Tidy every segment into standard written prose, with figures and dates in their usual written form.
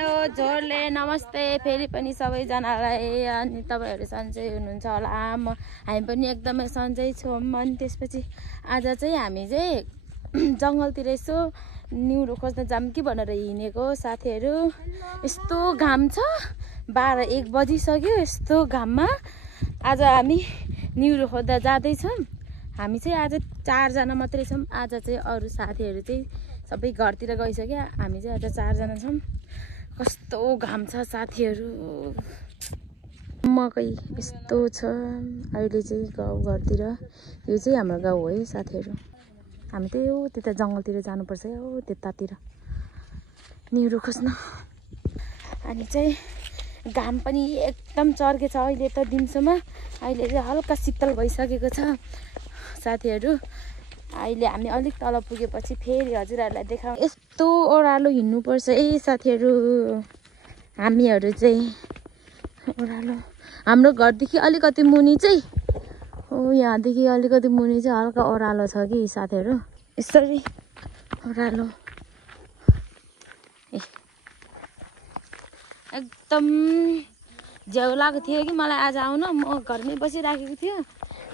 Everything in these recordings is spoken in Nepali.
हेलो जोरले नमस्ते फेरि पनि सबैजनालाई। अनि तपाईहरु सन्चै हुनुहुन्छ होला, हामी पनि एकदमै सन्चै छौं। अनि त्यसपछि आज चाहिँ हामी चाहिँ जंगलतिर यसो निउरो खोज्न जाम कि भनेर हिँडेको साथीहरु। यस्तो घाम छ, 12-1 बजिसक्यो। यस्तो घाममा आज हामी निउरो खोज्दा जाँदै छौं। हामी चाहिँ आज 4 जना मात्रै छौं। आज चाहिँ अरु साथीहरु चाहिँ सबै घरतिर गइसक्यो। हामी चाहिँ आज 4 जना छौं। कस्तो घाम छ साथीहरु, मकै यस्तो छ। अहिले चाहिँ गाउँ घरतिर, यो चाहिँ हाम्रो गाउँ हो है साथीहरु। हामी त यो त्यता जंगलतिर जानुपर्छ, यो त्यतातिर निउरो खोज्न। अनि चाहिँ घाम पनि एकदम चर्केछ अहिले त दिउँसोमा। अहिले चाहिँ हल्का शीतल भइसकेको छ साथीहरु। अहिले हामी अलिक तल पुगेपछि फेरि हजुरहरुलाई देखाउँ। यस्तो ओह्रालो हिँड्नुपर्छ है साथीहरु। हामीहरु चाहिँ ओह्रालो, हाम्रो घरदेखि अलिकति मुनि चाहिँ यहाँदेखि अलिकति मुनि चाहिँ हल्का ओह्रालो छ कि साथीहरु। यसरी ओह्रालो एकदम झ्याउ लागेको थियो कि मलाई आज आउन। म घरमै बसिराखेको थियो।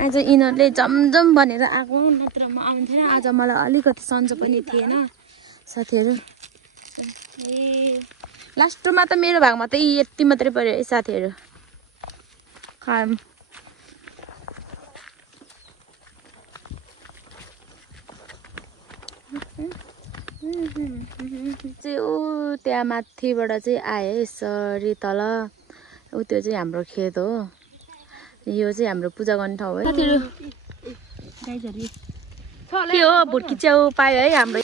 आज यिनीहरूले जमजम भनेर आएको, नत्र म आउँथेन। आज मलाई अलिकति सन्चो पनि थिएन साथीहरु। लास्टमा त मेरो भागमा त यति मात्रै पर्यो है साथीहरु। खाम चाहिँ त्यहाँ माथिबाट चाहिँ आयो यसरी तल। त्यो चाहिँ हाम्रो खेत हो। यो चाहिँ हाम्रो पूजा गर्ने ठाउँ हो साथीहरु। के हो भुटकी च्याउ पायो है हाम्रो।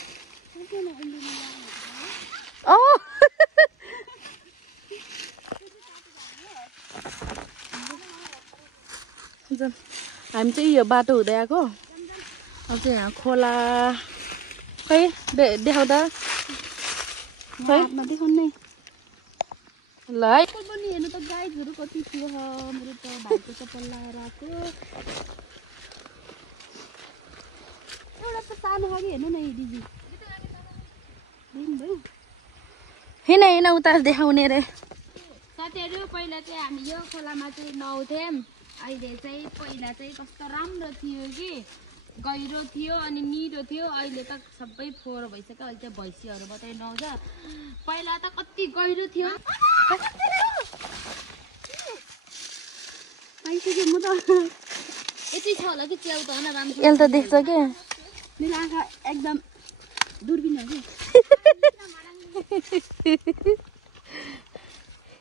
हामी चाहिँ यो बाटो हुँदै आएको। अब चाहिँ यहाँ खोला खै देखाउँदा खै देखाउनै ल है। पनि हेर्नु त गाइजहरु कति थियो। मेरो त भाइको चप्पल लगाएर आएको। एउटा त सानो खाली हेर्नु न दिदी। हिँड उता देखाउने रे साथीहरु। पहिला चाहिँ हामी यो खोलामा चाहिँ नुहाउँथ्यौं। अहिले चाहिँ पहिला चाहिँ कस्तो राम्रो थियो कि, गहिरो थियो अनि निरो थियो। अहिले त सबै फोहोर भइसक्यो। अहिले चाहिँ भैँसीहरु मात्रै नुहाउँछ। पहिला त कति गहिरो थियो। म त यति छ होला कि च्याउ त होइन राम्रो। यसले त देख्छ के, मेरो आँखा एकदम दूरबीन हो कि।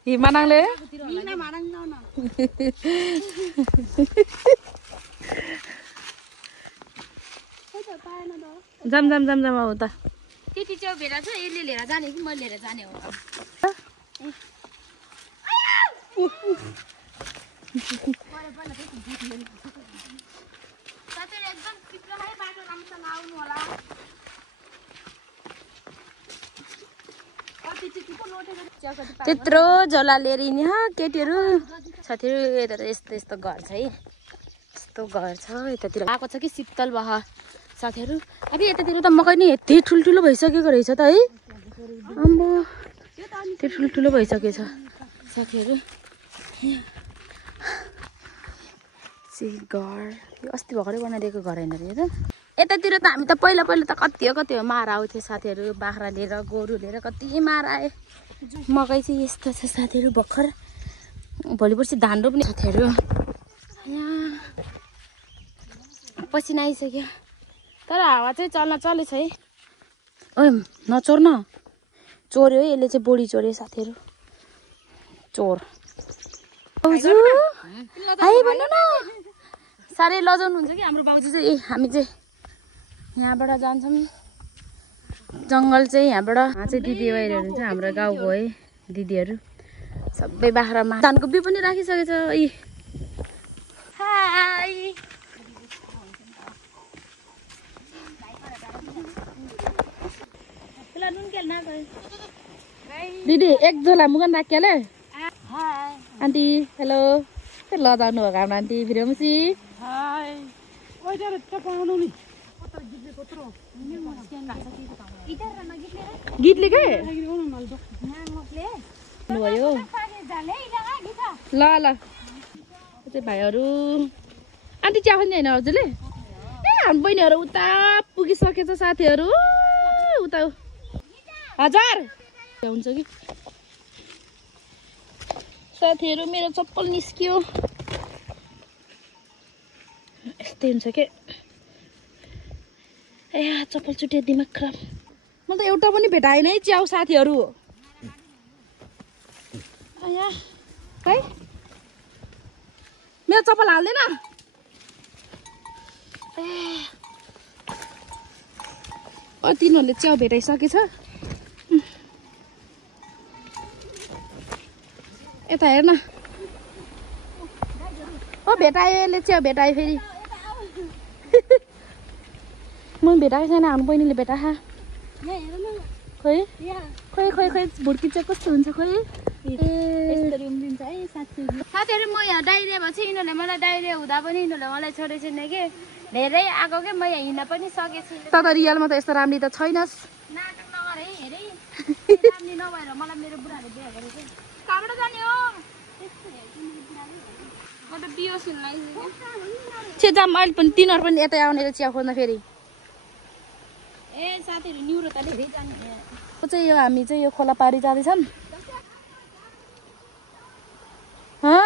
हिमानाङले जाम जाम जाम जाम आऊ त। त्यति च्याउ भेरा छ, यसले लिएर जाने कि मैले लिएर जाने हो। त्यत्रो झोला लिएर हिँड्ने केटीहरू साथीहरु। यता यस्तो यस्तो घर छ है, यस्तो घर छ यतातिर आएको छ कि शीतल बहा साथीहरु। अब यतातिर त मकै नि यति ठुल्ठुलो भइसकेको रहेछ त है। अम्बो त्यो ठुल्ठुलो भइसकेको छ साथीहरु। घर यो अस्ति भर्खरै बनाइदिएको घर हैन रे त। यतातिर त हामी त पहिला त कति हो मार आउँथ्यो साथीहरु। बाख्रा लिएर गोरु लिएर कति मार आए। मकै चाहिँ यस्तो छ साथीहरु। भर्खर भोलि पर्सि धान रोप्ने साथीहरु। पसिना आइसक्यो तर हावा चाहिँ चल्न चलेछ है। ओइ नचोर न, चोर्यो है यसले चाहिँ। बोडी चोर्यो साथीहरु। चोर बाउजू हाई भन्नु न। साह्रै लजाउनुहुन्छ कि हाम्रो बाउजू चाहिँ। हामी चाहिँ यहाँबाट जान्छौँ जंगल चाहिँ। यहाँबाट चाहिँ दिदी बहिनीहरु हुन्छ हाम्रो गाउँको है दिदीहरु। सबै बाख्रामा धानको बिउ पनि राखिसकेछ। हाई दिदी एक झोला मुगन राखिहाले। Aunty hello. लजाउनु भएको हाम्रो आन्टी भिरमुसी। गीतले के भयो ल ल चाहिँ भाइहरू आन्टी चिया खाने होइन हजुरले ए हाम्रो बहिनीहरू उता पुगिसकेछ साथीहरू उता हजार हुन्छ कि साथीहरू मेरो चप्पल निस्कियो यस्तै हुन्छ के ए चप्पल चुट्यो दिमाग खराब म त एउटा पनि भेटाएन है च्याउ साथीहरू है मेरो चप्पल हाल्दैन तिनीहरूले च्याउ भेटाइसकेछ यता हेर्न भेटायो यसले च्याउ भेटायो फेरि म भेटाएको छैन हाम्रो बहिनीले भेटाहा खोइ खोइ खोइ खोइ भुड्की चाहिँ कस्तो हुन्छ खोइ साथीहरू म यहाँ डाइरिया भएको छु यिनीहरूले मलाई डाइरिया हुँदा पनि यिनीहरूले मलाई छोडेको छैन कि धेरै आएको क्या म यहाँ हिँड्न पनि सकेको छु त रियलमा त यस्तो राम्री त छैनस् नाटक नगर है हेरै राम्री नभएर मलाई मेरो बुढाले बिहा गरेको कहाँबाट जाने हो छेजाम अहिले पनि तिनीहरू पनि यतै आउने चिया खोज्न फेरि ए साथीहरू न्युरो त धेरै जाने चाहिँ यो हामी चाहिँ यो खोला पारी जाँदैछौँ हेलो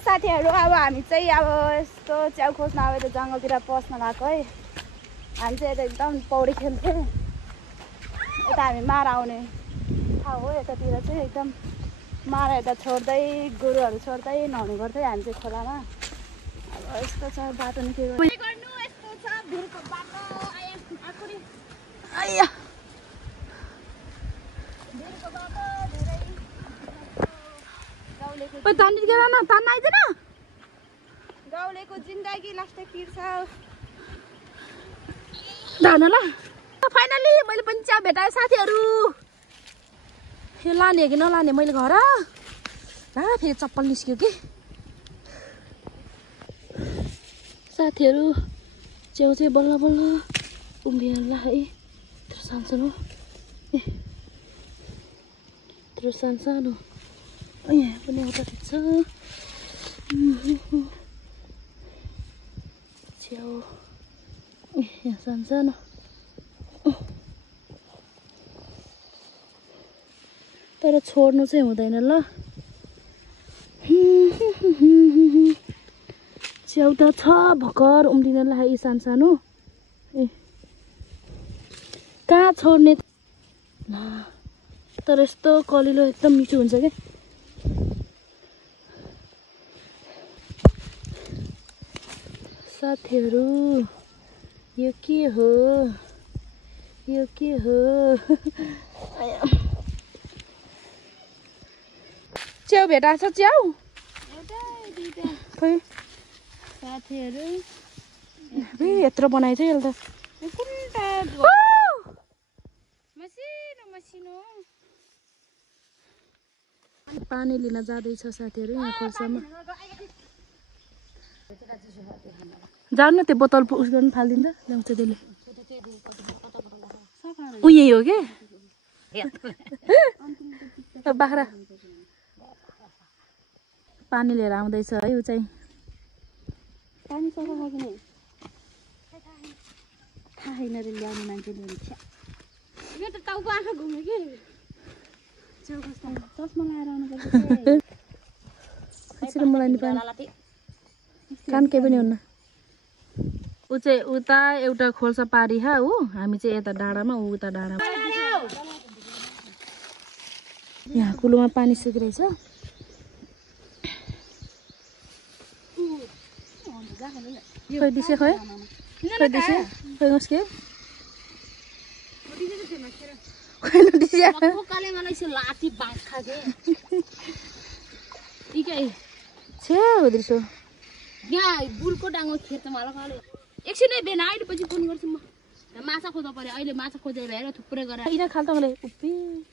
साथीहरू अब हामी चाहिँ अब यस्तो च्याउ खोज्न अब यता जङ्गलतिर पस्न गएको है हामी चाहिँ यता एकदम पौडी खेल्थ्यौँ यता हामी मार आउने ठाउँ हो यतातिर चाहिँ एकदम मार यता छोड्दै गोरुहरू छोड्दै नुहाउने गर्थ्यो हामी चाहिँ खोलामा अब यस्तो छ बाटो निस्केको तान्न आइदिएन गाउँलेको जिन्दगी लास्टै पिर्छ धान ल फाइनली मैले पनि चिया भेटाएँ साथीहरू यो लाने हो कि नलाने मैले घर फेरि चप्पल निस्क्यो कि साथीहरू च्याउ चाहिँ बल्ल बल्ल उम्रिनु ल है यत्रो सानसानो यत्रो सानसानो यहाँ पनि एउटा ठिक छ च्याउ यहाँ सानसानो तर छोड्नु चाहिँ हुँदैन ल च्याउ त छ भर्खर उम्रिनलाई यी सानसानो ए कहाँ छोड्ने तर यस्तो कलिलो एकदम मिठो हुन्छ क्या साथीहरू यो के हो च्याउ भेटाएको छ च्याउ खोइ साथीहरू यत्रो बनाएछ यसले त पानी लिन जाँदैछ साथीहरू यहाँ खोल्सामा जानु न त्यो बोतल उस गर्नु फालिदिन्छ ल्याउँछ त्यसले ऊ यही हो क्या बाख्रा पानी लिएर आउँदैछ है ऊ चाहिँ पानी सफा खाने थाहा छैन रे ल्याउने मान्छेले यो त टाउको आँखा घुम्यो कि चस्मा लगाएर आउनुपर्छ यसरी मलाई नि पानी कान केही पनि हुन्न ऊ चाहिँ उता एउटा खोल्सा पारी हो हामी चाहिँ यता डाँडामा ऊ उता डाँडामा यहाँ कुलोमा पानी सुकिरहेछ खोइ दिसे खोइ दिसे खोइ उसके खोइ नदिसे कोकाले मलाई यसो लाठी बाँक खाके इकै छे हुँदैछौ यहाँ बुलको डाङ्गो खेतमा लगाले एकछिनै बेना अहिले पछि फोन गर्छु म माछा खोज्नु पर्यो अहिले माछा खोजेर हेर थुप्रै गरेर यिनीहरू खाल्टो मलाई उप्पी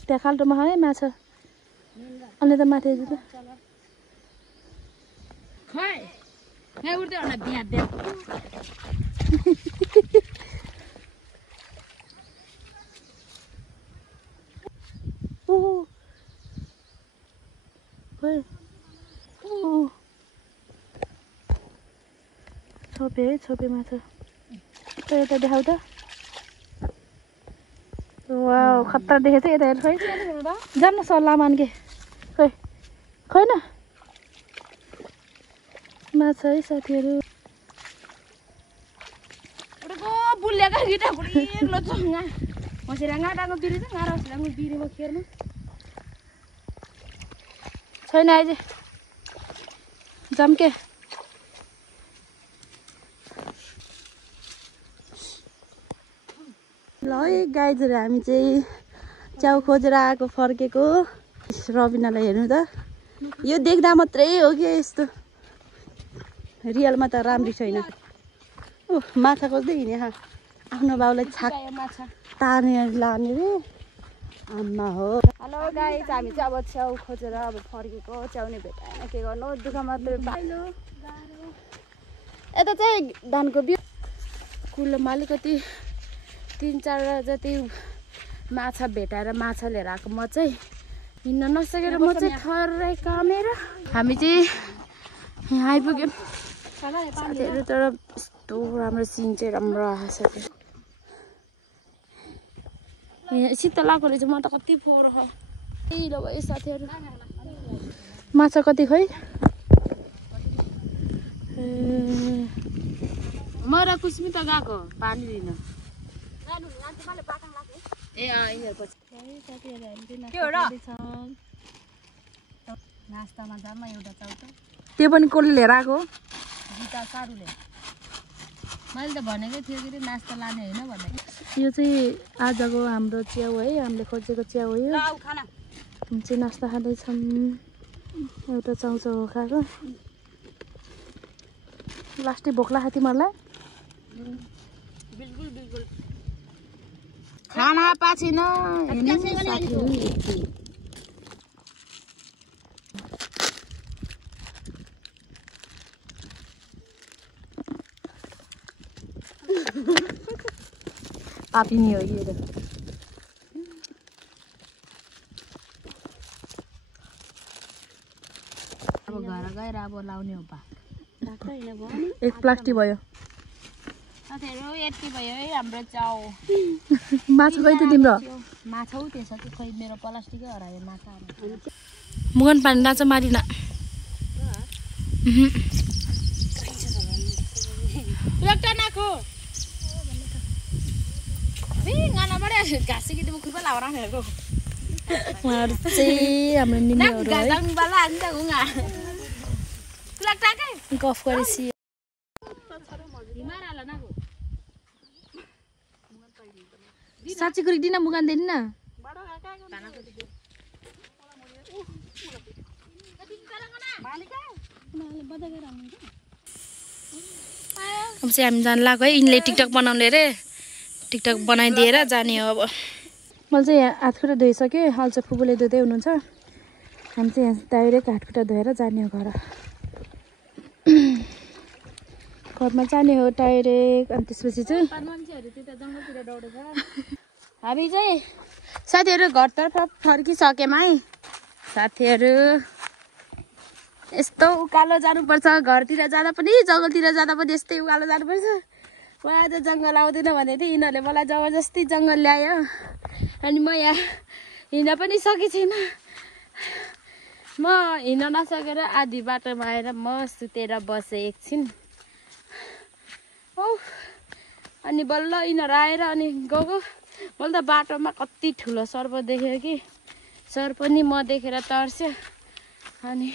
त्यहाँ खाल्टोमा है माछा अनि त माथि आइज त खै यहाँ उठ्दै होला बिहा दे ओ खै ओ छोपे माछा त यता देखाउ त वाउ खतरा देखेछ यता हेर खै जाम न सल्लाह मान्के खै खै न माछा है साथीहरू बुल्लेका गिटा गुडिलो चंगा मसिरा ngaटाको बिरे छ ngaरा सिराको बिरेमा खेर्नु छैन आइज जाम के ल है गाइजहरू हामी चाहिँ च्याउ खोजेर आएको फर्केको रबिनालाई हेर्नु त यो देख्दा मात्रै हो कि यस्तो रियलमा त राम्री छैन ओ माछा खोज्दै हिँडे आफ्नो बाउलाई छाक तानेर लाने रे आम्मा हो हेलो गाइज हामी चाहिँ अब च्याउ खोजेर अब फर्केको च्याउने भेटाएन के गर्नु दुःख मात्रै पाइलो यता चाहिँ धानको बिउ कुलोमा अलिकति 3-4 जति माछा भेटाएर माछा लिएर आएको म चाहिँ हिँड्न नसकेर म चाहिँ थर्रै कामेर हामी चाहिँ यहाँ आइपुग्यौँ साथीहरू तर यस्तो राम्रो सिन चाहिँ राम्रो आएको छ यहाँ शीतल आएको रहेछ म त कति फोहोर ल भयो साथीहरू माछा कति खै म र कुस्मी त गएको पानी लिन ए नास्तामा जामा एउटा चाउत त्यो पनि कसले लिएर आएको गीता सारूले मैले त भनेकै थिएँ कि नास्ता लाने होइन भने यो चाहिँ आजको हाम्रो च्याउ है हामीले खोजेको च्याउ हो यो हामी चाहिँ नास्ता खाँदैछौँ एउटा चाउचाउ हो खाएको लास्टै भोक लाग्यो तिमीहरूलाई बिल्कुल बिल्कुल खाना पाछिन पापिनी हो यो अब घर गएर अब लाउने हो एक प्लास्टिक भयो साथीहरू यति भयो है हाम्रो चाउ माछा खै त तिम्रो माछा हो त्यसो कि खै मेरो प्लास्टिकै हरायो माछा मुगन पानी नाच मारिन एउटा नाखो गानाबाट घाँसी कि तिमी खुर्पा लाउरा हेरेको उहाँहरू चाहिँ हाम्रो निनीहरू है गफ गरेपछि साँच्ची कुरी दिन मुगान दिनु न अब चाहिँ हामी जानु लाग्यो है यिनले टिकटक बनाउने रे टिकटक बनाइदिएर जाने हो अब मैले चाहिँ यहाँ हातखुट्टा धोइसकेँ अहिले चाहिँ फुपूले धुँदै हुनुहुन्छ हामी चाहिँ यहाँ डाइरेक्ट हातखुट्टा धोएर जाने हो घरमा जाने हो डाइरेक्ट अनि त्यसपछि चाहिँ हामी चाहिँ साथीहरू घरतर्फ फर्किसक्यौँ है साथीहरू यस्तो उकालो जानुपर्छ घरतिर जाँदा पनि जङ्गलतिर जाँदा पनि यस्तै उकालो जानुपर्छ म आज जङ्गल आउँदैन भनेको थिएँ यिनीहरूले मलाई जबरजस्ती जङ्गल ल्यायो अनि म यहाँ हिँड्न पनि सकेको छैन म हिँड्न नसकेर आधी बाटोमा आएर म सुतेर बसेँ एकछिन अनि बल्ल यिनीहरू आएर अनि गएको मैले त बाटोमा कति ठुलो सर्प देखेँ कि सर्प पनि म देखेर तर्स्यो अनि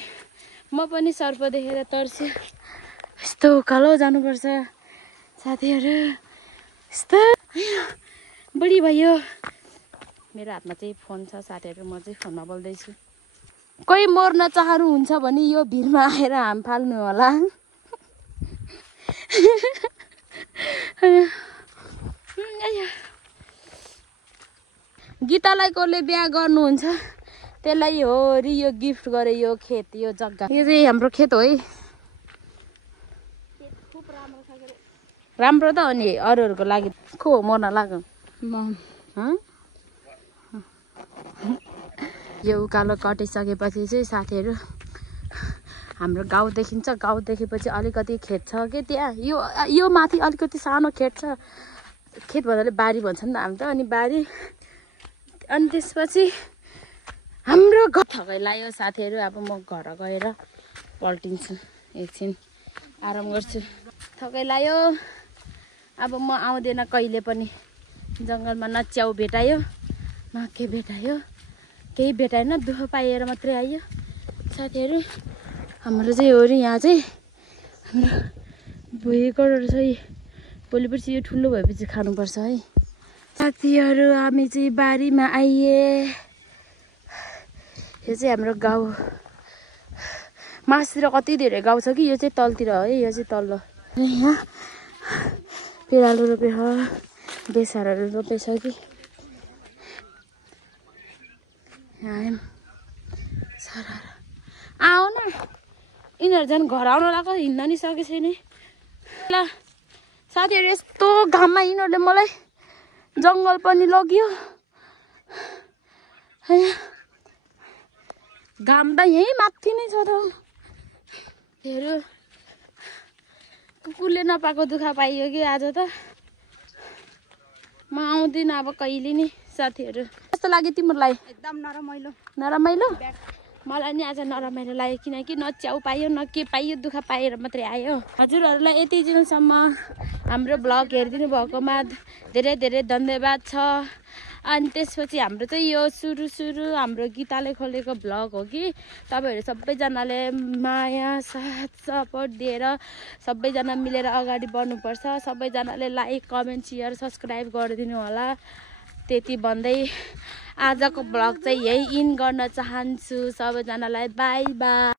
म पनि सर्प देखेर तर्स्यो यस्तो उकालो जानुपर्छ साथीहरू यस्तो बढी भयो मेरो हातमा चाहिँ फोन छ साथीहरू म चाहिँ फोनमा बोल्दैछु कोही मर्न चाहनुहुन्छ भने यो भिरमा आएर हाम फाल्नु होला गीतालाई कसले बिहा गर्नुहुन्छ त्यसलाई हो रि यो गिफ्ट गरे यो खेत यो जग्गा यो चाहिँ हाम्रो खेत हो है राम्रो त हो नि अरूहरूको लागि को मर्न लाग्यो यो उकालो कटिसकेपछि चाहिँ साथीहरू हाम्रो गाउँ देखिन्छ गाउँ देखेपछि अलिकति खेत छ कि त्यहाँ यो माथि अलिकति सानो खेत छ खेत भन्नाले बारी भन्छ नि त हामी त अनि बारी अनि त्यसपछि हाम्रो थकै लाग्यो साथीहरू अब म घर गएर पल्टिन्छु एकछिन आराम गर्छु थकै लाग्यो अब म आउँदैन कहिले पनि जङ्गलमा न च्याउ भेटायो न के भेटायो केही भेटाएन दुःख पाएर मात्रै आयो साथीहरू हाम्रो चाहिँ हो रे यहाँ चाहिँ हाम्रो भुइँको चाहिँ भोलि पर्सि यो ठुलो भएपछि खानुपर्छ है साथीहरू हामी चाहिँ बारीमा आइए यो चाहिँ हाम्रो गाउँ मासतिर कति धेरै गाउँ छ कि यो चाहिँ तलतिर हो है यो चाहिँ तल्लो यहाँ पिरालु रोपे हो बेसारहरू रोपेछ कि आऊ न यिनीहरू झन् घर आउनु लाग्यो हिँड्न नि सके छैन ल साथीहरू यस्तो घाममा यिनीहरूले मलाई जङ्गल पनि लग्यो घाम त यहीँ माथि नै छ त हेर कुकुरले नपाएको दुःख पाइयो कि आज त म आउँदिनँ अब कहिले नि साथीहरू कस्तो लाग्यो तिमीहरूलाई एकदम नरमाइलो नरमाइलो मलाई नि आज नरमाइलो लाग्यो किनकि न च्याउ पायो न के पाइयो दुःख पाएर मात्रै आयो हजुरहरूलाई यति दिनसम्म हाम्रो ब्लग हेरिदिनु भएकोमा धेरै धेरै धन्यवाद छ अनि त्यसपछि हाम्रो चाहिँ यो सुरु हाम्रो गीताले खोलेको ब्लग हो कि तपाईँहरू सबैजनाले माया साथ सपोर्ट दिएर सबैजना मिलेर अगाडि बढ्नुपर्छ सबैजनाले लाइक कमेन्ट सेयर सब्सक्राइब गरिदिनु होला त्यति भन्दै आजको ब्लग चाहिँ यही इन गर्न चाहन्छु सबैजनालाई बाई बाई